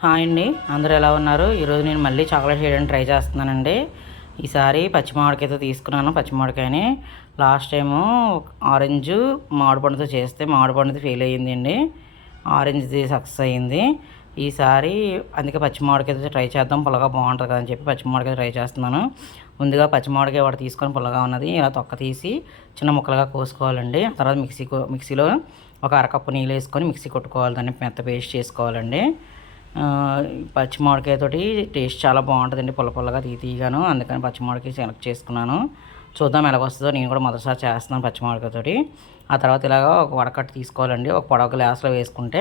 Hi అండి, అందరూ ఎలా ఉన్నారు? ఈరోజు నేను మళ్ళీ చాక్లెట్ చేయడానికి ట్రై చేస్తున్నానండి. ఈసారి పచ్చి మామిడికాయతో తీసుకున్నాను. పచ్చి మామిడికాయని లాస్ట్ టైము ఆరెంజ్ మామిడి పండుతో చేస్తే మామిడి పండుతో ఫెయిల్ అయ్యిందండి. ఆరెంజ్ది సక్సెస్ అయ్యింది. ఈసారి అందుకే పచ్చి మామిడికాయతో ట్రై చేద్దాం, పుల్లగా బాగుంటుంది కదని చెప్పి పచ్చి మామిడికాయ ట్రై చేస్తున్నాను. ముందుగా పచ్చి మామిడికాయ ఒకటి తీసుకొని పుల్లగా ఉన్నది ఇలా తొక్క తీసి చిన్న ముక్కలుగా కోసుకోవాలండి. తర్వాత మిక్సీలో ఒక అరకప్పు నీళ్ళు వేసుకొని మిక్సీ కొట్టుకోవాలి, దాన్ని మెత్త పేస్ట్ చేసుకోవాలండి. పచ్చి మామిడికాయతోటి టేస్ట్ చాలా బాగుంటుందండి, పుల్ల పుల్లగా తీయగాను. అందుకని పచ్చి మామిడికాయ సెలెక్ట్ చేసుకున్నాను. చూద్దాం ఎలాగొస్తుందో. నేను కూడా మొదటిసారి చేస్తున్నాను పచ్చి మామిడికాయతోటి. ఆ తర్వాత ఇలాగ ఒక వడకట్టు తీసుకోవాలండి. ఒక పొడవు గ్లాసులో వేసుకుంటే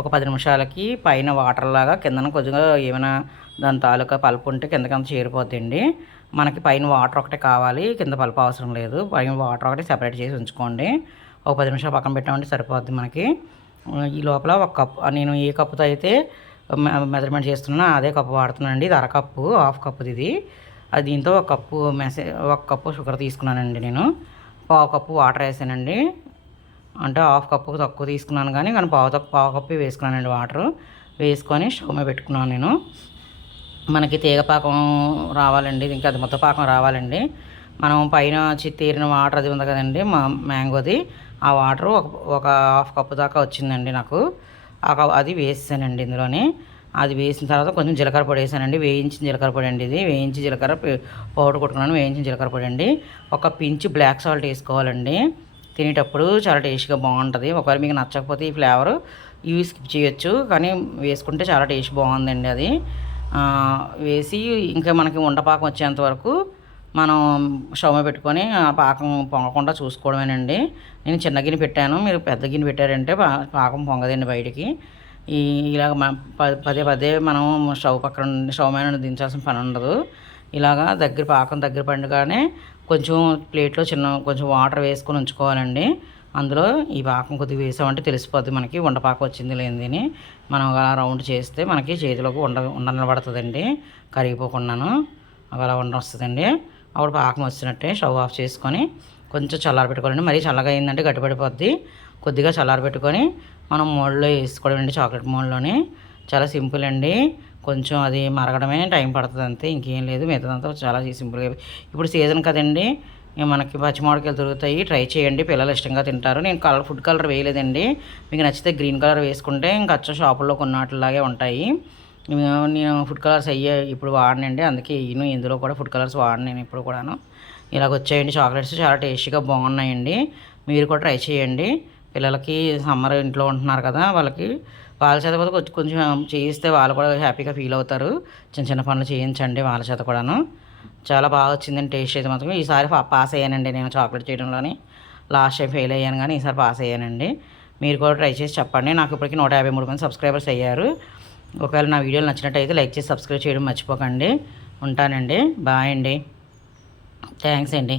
ఒక 10 నిమిషాలకి పైన వాటర్ లాగా కిందన కొద్దిగా ఏమైనా దాని తాలూకా పలుపు ఉంటే కిందకంత చేరిపోద్దండి. మనకి పైన వాటర్ ఒకటే కావాలి, కింద పలుపు అవసరం లేదు. పైన వాటర్ ఒకటి సెపరేట్ చేసి ఉంచుకోండి. ఒక 10 నిమిషాలు పక్కన పెట్టామంటే సరిపోద్ది మనకి. ఈ లోపల ఒక కప్పు, నేను ఏ కప్పుతో అయితే మెజర్మెంట్ చేస్తున్నానో అదే కప్పు వాడుతున్నానండి. ఇది అరకప్పు, హాఫ్ కప్పుది ఇది. అది దీంతో ఒక కప్పు షుగర్ తీసుకున్నానండి. నేను పావు కప్పు వాటర్ వేసానండి. అంటే హాఫ్ కప్పు తక్కువ తీసుకున్నాను కానీ పావు కప్పు వేసుకున్నానండి వాటర్. వేసుకొని స్టవ్ మీద పెట్టుకున్నాను నేను. మనకి తీగపాకం రావాలండి, ఇంకా అది ముద్దపాకం రావాలండి. మనం పైన తీరిన వాటర్ అది ఉంది కదండి మ్యాంగోది, ఆ వాటరు ఒక హాఫ్ కప్పు దాకా వచ్చిందండి నాకు. అది వేసానండి ఇందులోని. అది వేసిన తర్వాత కొంచెం జీలకర్ర పొడి వేసానండి, వేయించిన జీలకర్ర పొడి అండి ఇది. వేయించి జీలకర్ర పౌడర్ కొట్టుకున్నాను, వేయించిన జీలకర్ర పొడి అండి. ఒక పించ్ బ్లాక్ సాల్ట్ వేసుకోవాలండి. తినేటప్పుడు చాలా టేస్ట్గా బాగుంటుంది. ఒకవేళ మీకు నచ్చకపోతే ఈ ఫ్లేవర్ ఇవి స్కిప్ చేయొచ్చు, కానీ వేసుకుంటే చాలా టేస్ట్ బాగుందండి అది. వేసి ఇంకా మనకి ఉండపాకం వచ్చేంత వరకు మనం స్టవ్ మీద పెట్టుకొని ఆ పాకం పొంగకుండా చూసుకోవడమేనండి. నేను చిన్న గిన్నె పెట్టాను, మీరు పెద్ద గిన్నె పెట్టారంటే పాకం పొంగదండి బయటికి. ఇలాగ పదే పదే మనం స్టవ్ మీద దించాల్సిన పని ఉండదు. ఇలాగా పాకం దగ్గర పడగానే కొంచెం ప్లేట్లో కొంచెం వాటర్ వేసుకొని ఉంచుకోవాలండి. అందులో ఈ పాకం కొద్దిగా వేసామంటే తెలిసిపోద్ది మనకి ఉండపాకం వచ్చింది లేనిదని. మనం అలా రౌండ్ చేస్తే మనకి చేతిలోకి ఉండబడుతుందండి, కరిగిపోకుండాను అలా వస్తుందండి. అప్పుడు పాకం వచ్చినట్టే స్టవ్ ఆఫ్ చేసుకొని కొంచెం చల్లారబెట్టుకోవాలండి. మరీ చల్లగా అయిందంటే గట్టిపడిపోద్ది. కొద్దిగా చల్లారబెట్టుకొని మనం మోల్డ్లో వేసుకోవడం అండి, చాక్లెట్ మోల్డ్లోని. చాలా సింపుల్ అండి, కొంచెం అది మరగడమే టైం పడుతుంది అంతే, ఇంకేం లేదు. మిగతాదంతా చాలా సింపుల్గా. ఇప్పుడు సీజన్ కదండి, మనకి పచ్చి మామిడికాయలు దొరుకుతాయి, ట్రై చేయండి, పిల్లలు ఇష్టంగా తింటారు. నేను ఫుడ్ కలర్ వేయలేదండి. మీకు నచ్చితే గ్రీన్ కలర్ వేసుకుంటే ఇంకా అచ్చ షాపుల్లో కొన్నట్లాగే ఉంటాయి. నేను ఫుడ్ కలర్స్ ఇప్పుడు వాడనండి, అందుకే ఇందులో కూడా ఫుడ్ కలర్స్ వాడను నేను ఇప్పుడు కూడాను. ఇలాగ వచ్చాయండి చాక్లెట్స్, చాలా టేస్టీగా బాగున్నాయండి. మీరు కూడా ట్రై చేయండి. పిల్లలకి సమ్మర్ ఇంట్లో ఉంటున్నారు కదా, వాళ్ళ చేత కూడా కొంచెం చేయిస్తే వాళ్ళు కూడా హ్యాపీగా ఫీల్ అవుతారు. చిన్న చిన్న పనులు చేయించండి వాళ్ళ చేత కూడాను. చాలా బాగా వచ్చిందండి టేస్ట్ అయితే మాత్రం. ఈసారి పాస్ అయ్యానండి నేను చాక్లెట్ చేయడంలోని. లాస్ట్ టైం ఫెయిల్ అయ్యాను కానీ ఈసారి పాస్ అయ్యానండి. మీరు కూడా ట్రై చేసి చెప్పండి. నాకు ఇప్పటికీ 153 మంది సబ్స్క్రైబర్స్ అయ్యారు. ఒకవేళ నా వీడియోలు నచ్చినట్టయితే లైక్ చేసి సబ్స్క్రైబ్ చేయడం మర్చిపోకండి. ఉంటానండి, బాయ్ అండి, థ్యాంక్స్ అండి.